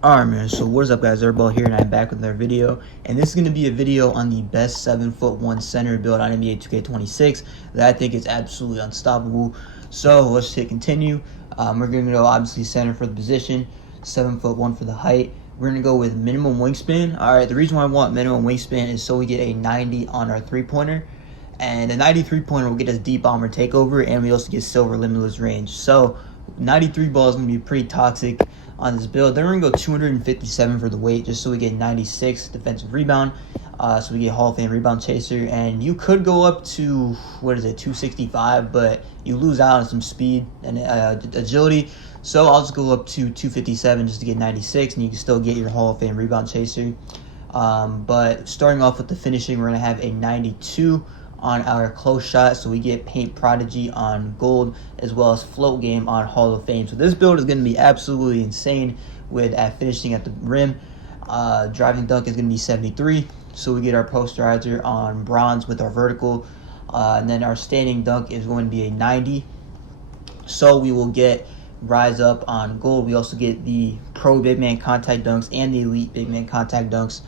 Alright man, so what is up guys, Airball here and I'm back with another video, and this is going to be a video on the best 7'1" center build on NBA 2K26 that I think is absolutely unstoppable. So let's hit continue. We're going to go obviously center for the position, 7'1" for the height. We're going to go with minimum wingspan. Alright, the reason why I want minimum wingspan is so we get a 90 on our three-pointer, and the 93 pointer will get us deep bomber takeover, and we also get silver limitless range. So 93 ball is going to be pretty toxic on this build. Then we're going to go 257 for the weight, just so we get 96 defensive rebound. So we get Hall of Fame rebound chaser. And you could go up to, 265, but you lose out on some speed and agility. So I'll just go up to 257 just to get 96, and you can still get your Hall of Fame rebound chaser. But starting off with the finishing, we're going to have a 92 on our close shot, so we get paint prodigy on gold as well as float game on Hall of Fame. So this build is going to be absolutely insane with finishing at the rim. Driving dunk is going to be 73, so we get our posterizer on bronze with our vertical, and then our standing dunk is going to be a 90, so we will get rise up on gold. We also get the pro big man contact dunks and the elite big man contact dunks,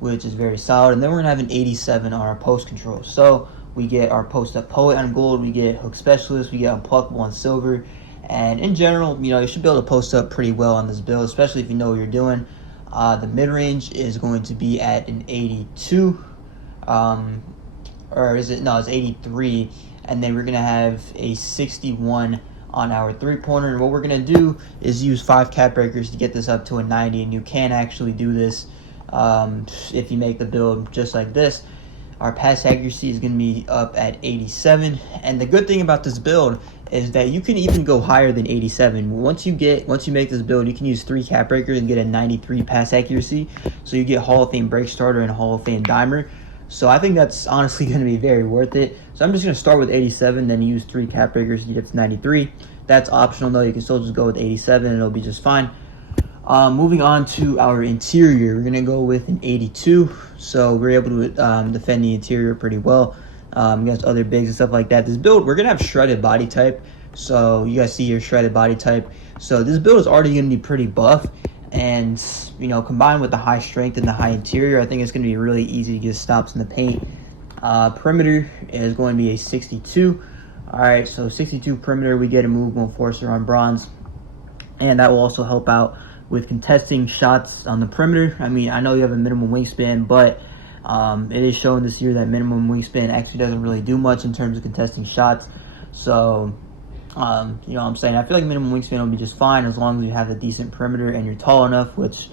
which is very solid. And then we're going to have an 87 on our post control. So we get our post up poet on gold, we get hook specialist, we get unpluckable on silver. And in general, you should be able to post up pretty well on this build, especially if you know what you're doing. The mid-range is going to be at an 82. It's 83. And then we're going to have a 61 on our three-pointer. And what we're going to do is use 5 cap breakers to get this up to a 90. And you can actually do this if you make the build just like this. Our pass accuracy is going to be up at 87, and the good thing about this build is that you can even go higher than 87. Once you make this build, you can use 3 cap breakers and get a 93 pass accuracy, so you get Hall of Fame break starter and Hall of Fame dimer. So I think that's honestly going to be very worth it. So I'm just going to start with 87, then use 3 cap breakers to get to 93. That's optional though. You can still just go with 87 and it'll be just fine. Moving on to our interior, we're going to go with an 82, so we're able to defend the interior pretty well against other bigs and stuff like that. This build, we're going to have shredded body type, so you guys see your shredded body type. So this build is already going to be pretty buff, and combined with the high strength and the high interior, I think it's going to be really easy to get stops in the paint. Perimeter is going to be a 62. Alright, so 62 perimeter, we get a movable enforcer on bronze, and that will also help out with contesting shots on the perimeter. I mean, I know you have a minimum wingspan, but it is showing this year that minimum wingspan actually doesn't really do much in terms of contesting shots. So, what I'm saying, I feel like minimum wingspan will be just fine as long as you have a decent perimeter and you're tall enough, which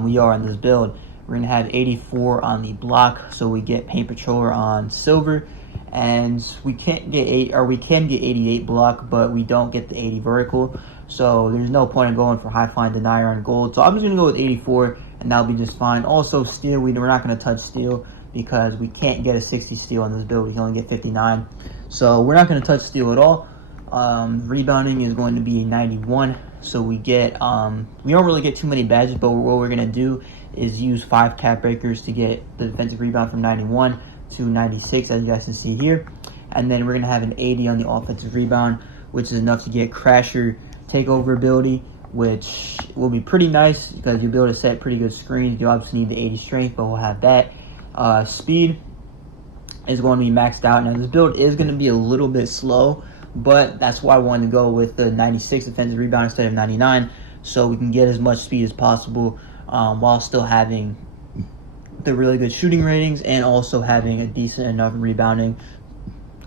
we are on this build. We're going to have 84 on the block, so we get paint patroller on silver, and we can get 88 block, but we don't get the 80 vertical. So there's no point in going for high flying denier on gold. So I'm just going to go with 84, and that'll be just fine. Also, steal, we're not going to touch steal because we can't get a 60 steal on this build. We can only get 59. So we're not going to touch steal at all. Rebounding is going to be 91. So we don't really get too many badges, but what we're going to do is use 5 cap breakers to get the defensive rebound from 91 to 96, as you guys can see here. And then we're going to have an 80 on the offensive rebound, which is enough to get crasher takeover ability, which will be pretty nice because you'll be able to set pretty good screens. You obviously need the 80 strength, but we'll have that. Speed is going to be maxed out. Now this build is going to be a little bit slow, but that's why I wanted to go with the 96 defensive rebound instead of 99, so we can get as much speed as possible while still having the really good shooting ratings and also having a decent enough rebounding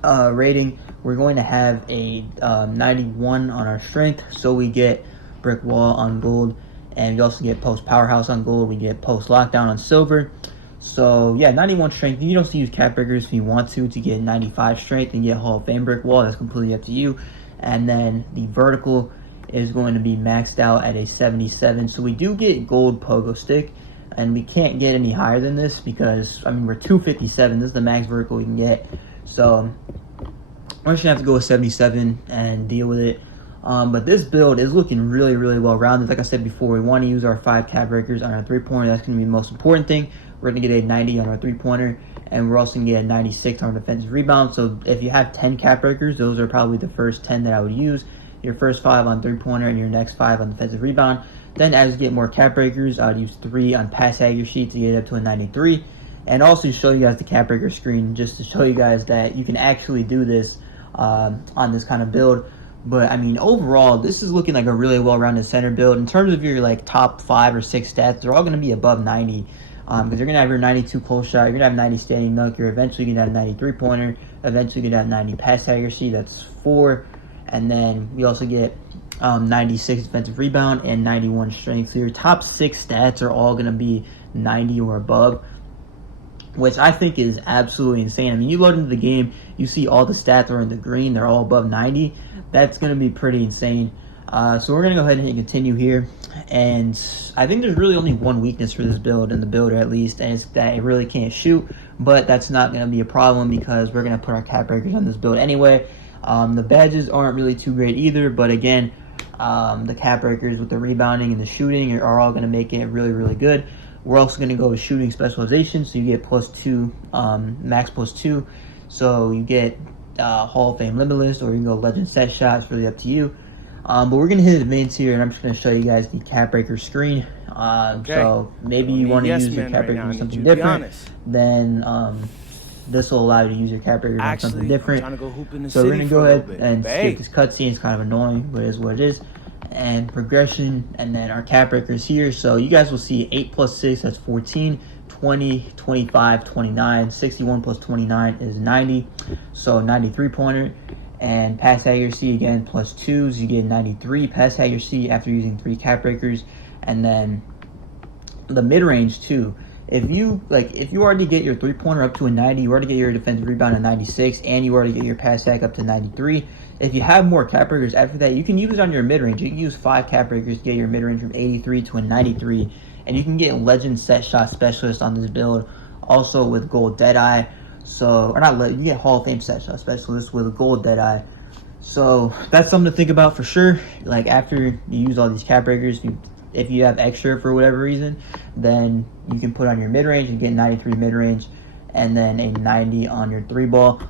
rating. We're going to have a 91 on our strength, so we get brick wall on gold, and we also get post powerhouse on gold. We get post lockdown on silver. So yeah, 91 strength. You don't have to use cap breakers if you want to get 95 strength and get Hall of Fame brick wall. That's completely up to you. And then the vertical is going to be maxed out at a 77. So we do get gold pogo stick, and we can't get any higher than this because we're 257. This is the max vertical we can get. So we're just going to have to go with 77 and deal with it. But this build is looking really, really well-rounded. Like I said before, we want to use our 5 cap breakers on our three-pointer. That's going to be the most important thing. We're going to get a 90 on our three-pointer, and we're also going to get a 96 on our defensive rebound. So if you have 10 cap breakers, those are probably the first 10 that I would use. Your first 5 on three-pointer and your next 5 on defensive rebound. Then as you get more cap breakers, I would use 3 on pass accuracy to get up to a 93. And also show you guys the cap breaker screen just to show you guys that you can actually do this on this kind of build. But I mean, overall, this is looking like a really well-rounded center build. In terms of your like top 5 or 6 stats, they're all going to be above 90. Because you're going to have your 92 close shot, you're going to have 90 standing dunk, you're eventually going to have 93 pointer, eventually going to have 90 pass accuracy, that's 4. And then we also get 96 defensive rebound and 91 strength. So your top 6 stats are all going to be 90 or above, which I think is absolutely insane. I mean, you load into the game, you see all the stats are in the green, they're all above 90. That's going to be pretty insane. So we're going to go ahead and continue here. And I think there's really only one weakness for this build, in the builder at least, and it's that it really can't shoot. But that's not going to be a problem because we're going to put our cap breakers on this build anyway. The badges aren't really too great either, but again, the cap breakers with the rebounding and the shooting are all going to make it really, really good. We're also going to go with shooting specialization, so you get +2, max +2. So you get Hall of Fame limitless, or you can go legend set shots, really up to you. But we're going to hit advanced here, and I'm just going to show you guys the cap breaker screen. Okay. So maybe you want to use your cap breaker on something different, then this will allow you to use your cap breaker on something different. So we're going to go ahead and skip this cutscene. It's kind of annoying, but it is what it is. And progression, and then our cap breakers here. So you guys will see 8 + 6, that's 14, 20, 25, 29, 61 + 29 is 90, so 93 pointer. And pass accuracy, again, +2s, you get 93 pass accuracy after using 3 cap breakers. And then the mid-range too. If you already get your 3-pointer up to a 90, you already get your defensive rebound at 96, and you already get your pass hack up to 93. If you have more cap breakers after that, you can use it on your mid-range. You can use 5 cap breakers to get your mid-range from 83 to a 93. And you can get legend set shot specialist on this build, also with gold deadeye. So, or not, you get Hall of Fame set shot specialist with gold deadeye. So that's something to think about for sure. Like after you use all these cap breakers, if you have extra for whatever reason, then you can put on your mid-range and get 93 mid-range, and then a 90 on your 3-ball.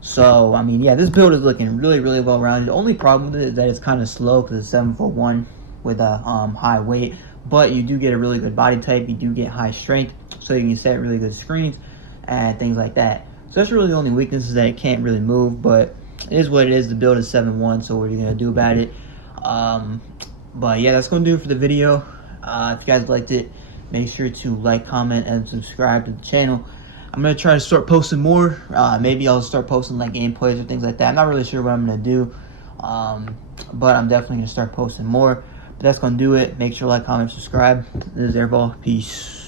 So, I mean, yeah, this build is looking really, really well-rounded. The only problem with it is that it's kind of slow because it's 7'1" with a high weight. But you do get a really good body type. You do get high strength, so you can set really good screens and things like that. So that's really the only weakness, is that it can't really move, but it is what it is. The build is 7'1", so what are you going to do about it? But yeah, that's going to do it for the video. If you guys liked it, make sure to like, comment, and subscribe to the channel. I'm going to try to start posting more. Maybe I'll start posting like gameplays or things like that. I'm not really sure what I'm going to do, but I'm definitely going to start posting more. But that's going to do it. Make sure to like, comment, subscribe. This is Airball. Peace.